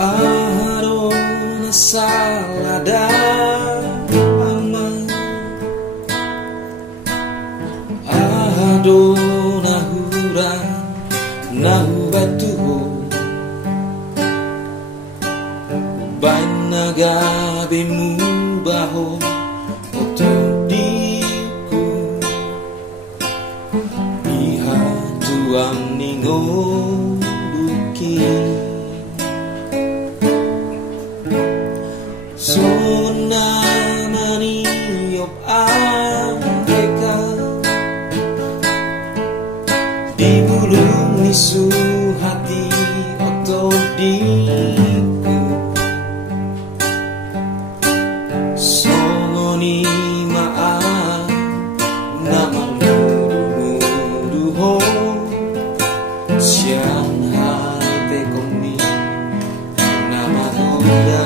Adona salada aman, Adona hura nahu batuho, Baina gabe mubaho otudiku, Iha tuam ningo duki. Sona maniop Amerika, di bulung nisu hati otodiku, songoni maaf nama duho siang hari tekomi nama hoda.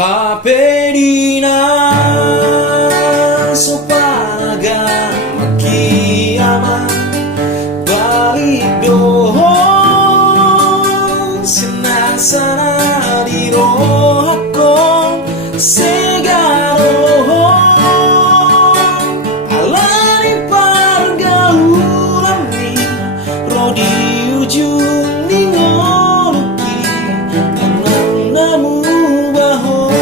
Haperina soparaga makiyama balidoho sinasana di rohako segaroho alani pargaulami rodi ujung ningoluki ananamu baho.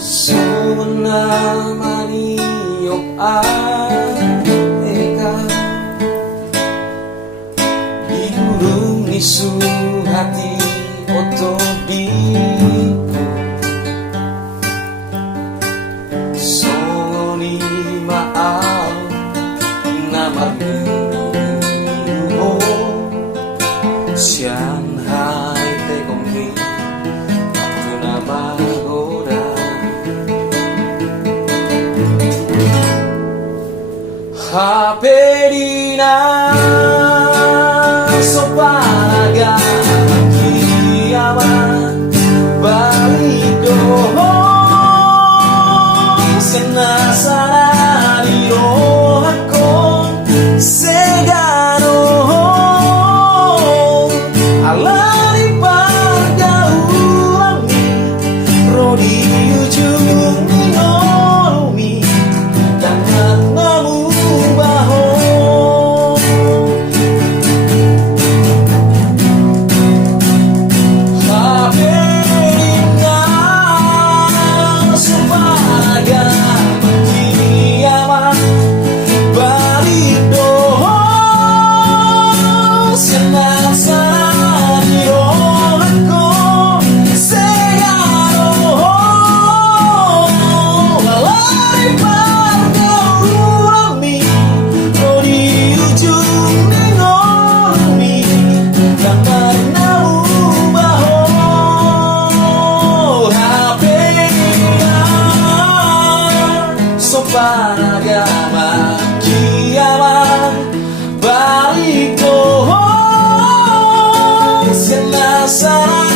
Sona maniop Amerika, di burung nisu hati otodiku, songoni maaf namamu siang hai tekomi tu nama goda. Haperina soparaga makiyama balidoho senasana di rohako segaroho alani pargaulami rodi ujung ningolumi tanganmu baho. Haperina soparaga makiyama balidoho senasana di rohako segaroho alani pargaulami rodi ujung ningolumi tanganmu baho. Haperina soparaga makiyama balidoho senasana